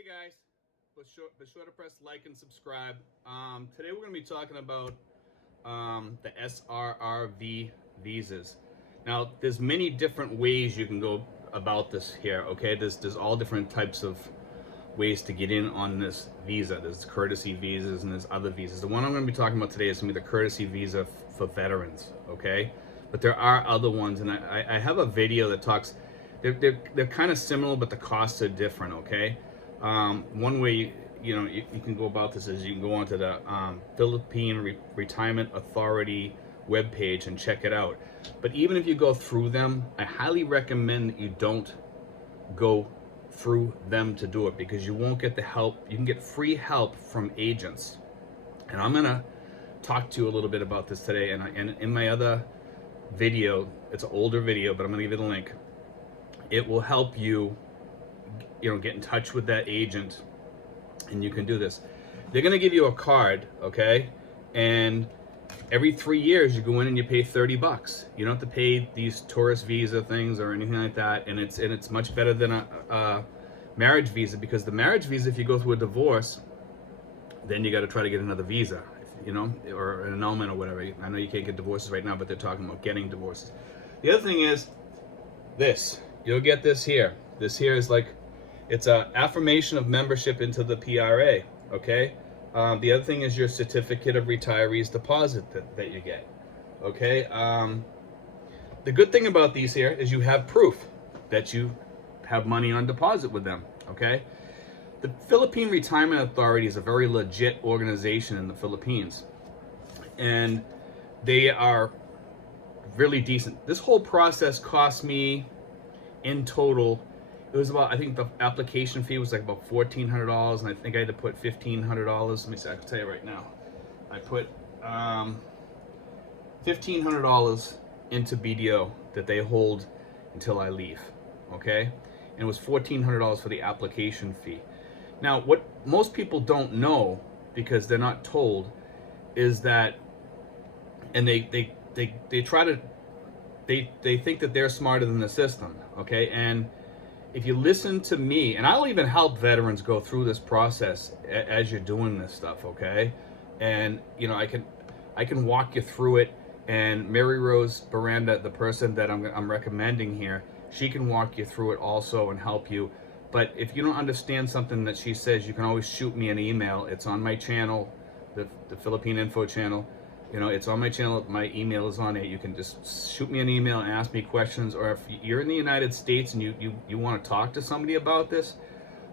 Hey guys, be sure to press like and subscribe. Today we're going to be talking about the SRRV visas. Now, there's many different ways you can go about this here. Okay, there's all different types of ways to get in on this visa. There's courtesy visas and there's other visas. The one I'm going to be talking about today is going to be the courtesy visa for veterans. Okay, but there are other ones, and I have a video that talks. They're kind of similar, but the costs are different. Okay. One way you can go about this is you can go onto the Philippine Retirement Authority webpage and check it out. But even if you go through them, I highly recommend that you don't go through them to do it, because you won't get the help. You can get free help from agents, and I'm gonna talk to you a little bit about this today. And in my other video, it's an older video, but I'm gonna give you the link. It will help you get in touch with that agent, and you can do this. They're going to give you a card, okay? And every 3 years you go in and you pay $30. You don't have to pay these tourist visa things or anything like that, and it's much better than a marriage visa, because the marriage visa, if you go through a divorce, then you got to try to get another visa, or an annulment or whatever. I know you can't get divorces right now, but they're talking about getting divorces. The other thing is this. You'll get this here. This here is like, it's an affirmation of membership into the PRA, okay? The other thing is your certificate of retirees deposit that you get, okay? The good thing about these here is you have proof that you have money on deposit with them, okay? The Philippine Retirement Authority is a very legit organization in the Philippines, and they are really decent. This whole process cost me, in total, it was about, I think the application fee was like about $1,400, and I think I had to put $1,500. Let me see, I can tell you right now. I put $1,500 into BDO that they hold until I leave, okay? And it was $1,400 for the application fee. Now, what most people don't know, because they're not told, is that, and they try to, they think that they're smarter than the system, okay? And if you listen to me, and I'll even help veterans go through this process as you're doing this stuff, okay? And I can walk you through it. And Mary Rose Baranda, the person that I'm recommending here, she can walk you through it also and help you. But if you don't understand something that she says, you can always shoot me an email. It's on my channel, the Philippine Info channel. It's on my channel. My email is on it. You can just shoot me an email and ask me questions. Or if you're in the United States and you want to talk to somebody about this,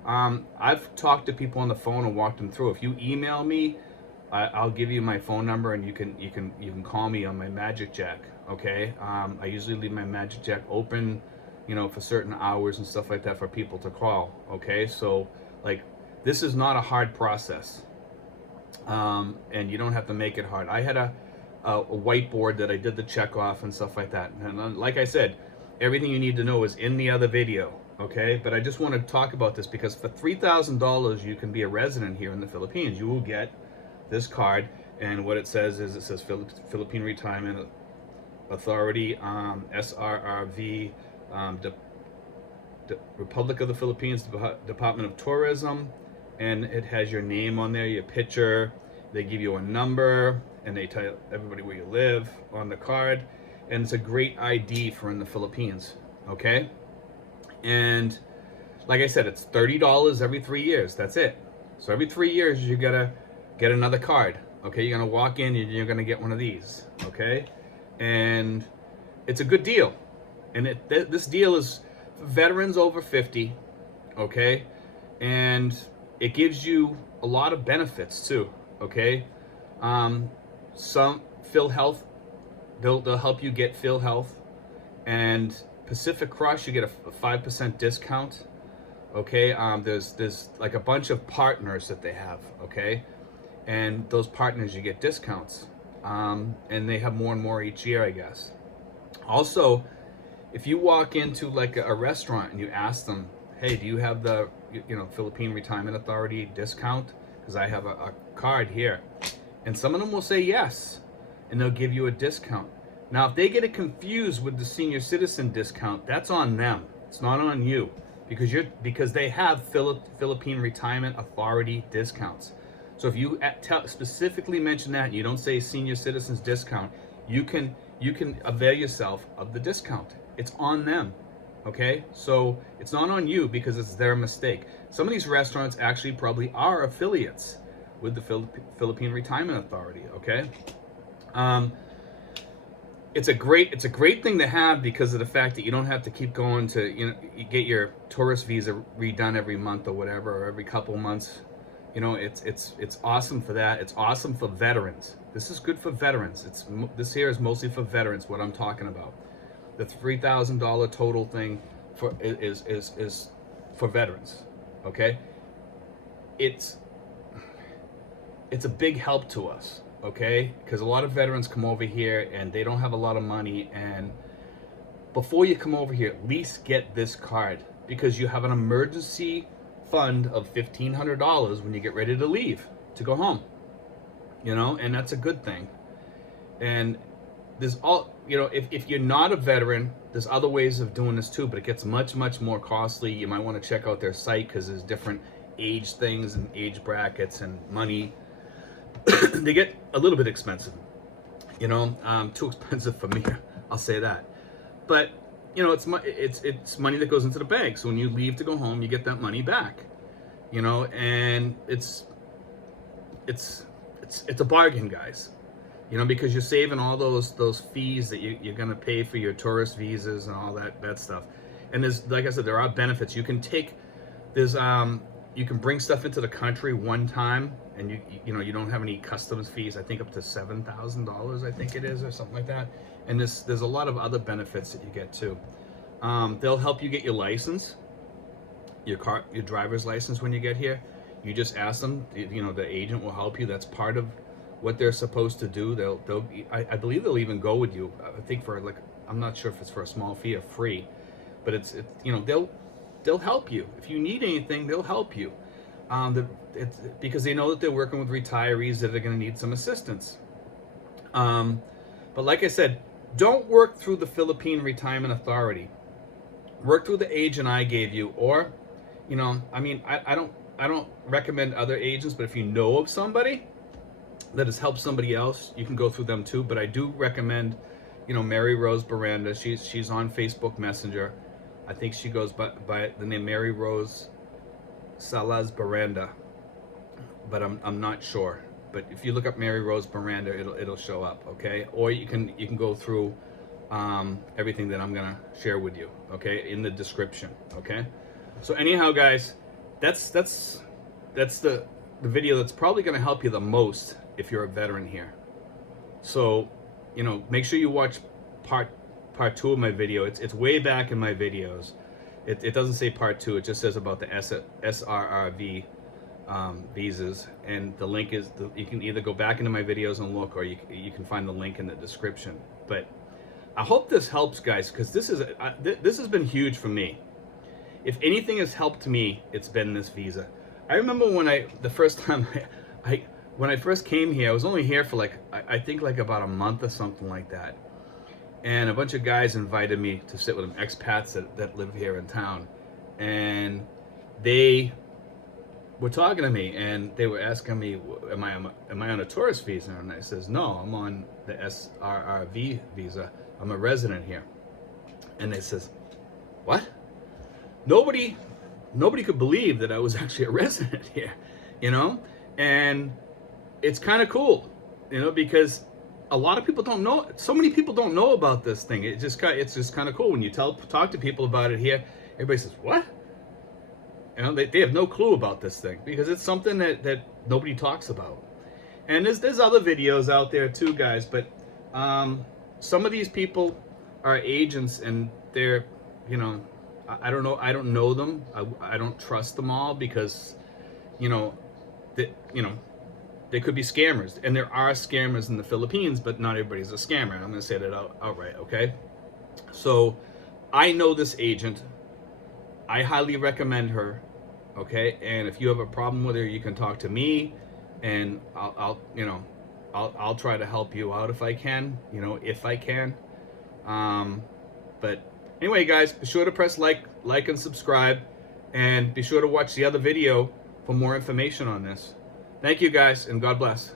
I've talked to people on the phone and walked them through. If you email me, I'll give you my phone number, and you can call me on my Magic Jack. Okay, I usually leave my Magic Jack open, for certain hours and stuff like that for people to call. Okay, so like, this is not a hard process. And you don't have to make it hard. I had a whiteboard that I did the check off and stuff like that. And like I said, everything you need to know is in the other video, okay? But I just want to talk about this because for $3,000, you can be a resident here in the Philippines. You will get this card, and what it says is, it says Philippine Retirement Authority, SRRV, Republic of the Philippines, Department of Tourism, and it has your name on there, your picture. They give you a number, and they tell everybody where you live on the card, and it's a great ID for in the Philippines, okay? And like I said, it's $30 every 3 years. That's it. So every 3 years, you gotta get another card, okay? You're gonna walk in and you're gonna get one of these, okay? And it's a good deal, and this deal is for veterans over 50, okay? And it gives you a lot of benefits too, okay? Some PhilHealth, they'll help you get PhilHealth, and Pacific Cross, you get a 5% discount, okay? There's like a bunch of partners that they have, okay? And those partners, you get discounts, and they have more and more each year, I guess. Also, if you walk into like a restaurant and you ask them, hey, do you have the Philippine Retirement Authority discount? Because I have a card here. And some of them will say yes, and they'll give you a discount. Now, if they get it confused with the senior citizen discount, that's on them. It's not on you. because they have Philippine Retirement Authority discounts. So if you specifically mention that, and you don't say senior citizens discount, you can avail yourself of the discount. It's on them. Okay, so it's not on you because it's their mistake. Some of these restaurants actually probably are affiliates with the Philippine Retirement Authority. Okay, it's a great thing to have because of the fact that you don't have to keep going to you get your tourist visa redone every month or whatever, or every couple months. It's awesome for that. It's awesome for veterans. This is good for veterans. This here is mostly for veterans. What I'm talking about. The $3,000 total thing is for veterans. Okay, it's a big help to us. Okay, because a lot of veterans come over here and they don't have a lot of money. And before you come over here, at least get this card, because you have an emergency fund of $1,500 when you get ready to leave to go home. And that's a good thing. And there's if you're not a veteran, there's other ways of doing this too, but it gets much more costly. You might want to check out their site because there's different age things and age brackets and money. They get a little bit expensive, too expensive for me, I'll say that. But it's money that goes into the bank. So when you leave to go home, you get that money back, and it's a bargain, guys. Because you're saving all those fees that you're gonna pay for your tourist visas and all that stuff. And there's, like I said, there are benefits. You can you can bring stuff into the country one time, and you don't have any customs fees. I think up to $7,000, I think it is, or something like that. And there's a lot of other benefits that you get too. They'll help you get your license, your driver's license when you get here. You just ask them. The agent will help you. That's part of what they're supposed to do. I believe they'll even go with you. I think for I'm not sure if it's for a small fee or free, but it's they'll help you if you need anything. They'll help you, because they know that they're working with retirees that are going to need some assistance. But like I said, don't work through the Philippine Retirement Authority. Work through the agent I gave you, or I don't recommend other agents, but if you know of somebody that has helped somebody else, you can go through them too. But I do recommend, Mary Rose Baranda. She's on Facebook Messenger. I think she goes by the name Mary Rose Salas Baranda, but I'm not sure. But if you look up Mary Rose Baranda, it'll show up. Okay, or you can go through everything that I'm gonna share with you. Okay, in the description. Okay, so anyhow, guys, that's the video that's probably gonna help you the most if you're a veteran here. So, make sure you watch part 2 of my video. It's way back in my videos. It doesn't say part 2. It just says about the SRRV visas, and the link is you can either go back into my videos and look, or you can find the link in the description. But I hope this helps, guys, because this has been huge for me. If anything has helped me, it's been this visa. I remember when the first time when I first came here, I was only here for I think about a month or something like that. And a bunch of guys invited me to sit with them, expats that live here in town. And they were talking to me, and they were asking me, am I on a tourist visa? And I says, no, I'm on the SRRV visa. I'm a resident here. And they says, what? Nobody could believe that I was actually a resident here, and it's kind of cool, because a lot of people don't know. So many people don't know about this thing. It's just kind of cool when you talk to people about it here. Everybody says, what? They have no clue about this thing, because it's something that nobody talks about. And there's other videos out there too, guys. But some of these people are agents, and they're, I don't know. I don't know them. I don't trust them all, because, they could be scammers, and there are scammers in the Philippines, but not everybody's a scammer. I'm going to say that outright, okay? So I know this agent. I highly recommend her, okay? And if you have a problem with her, you can talk to me, and I'll try to help you out if I can, if I can. But anyway, guys, be sure to press like and subscribe. And be sure to watch the other video for more information on this. Thank you guys, and God bless.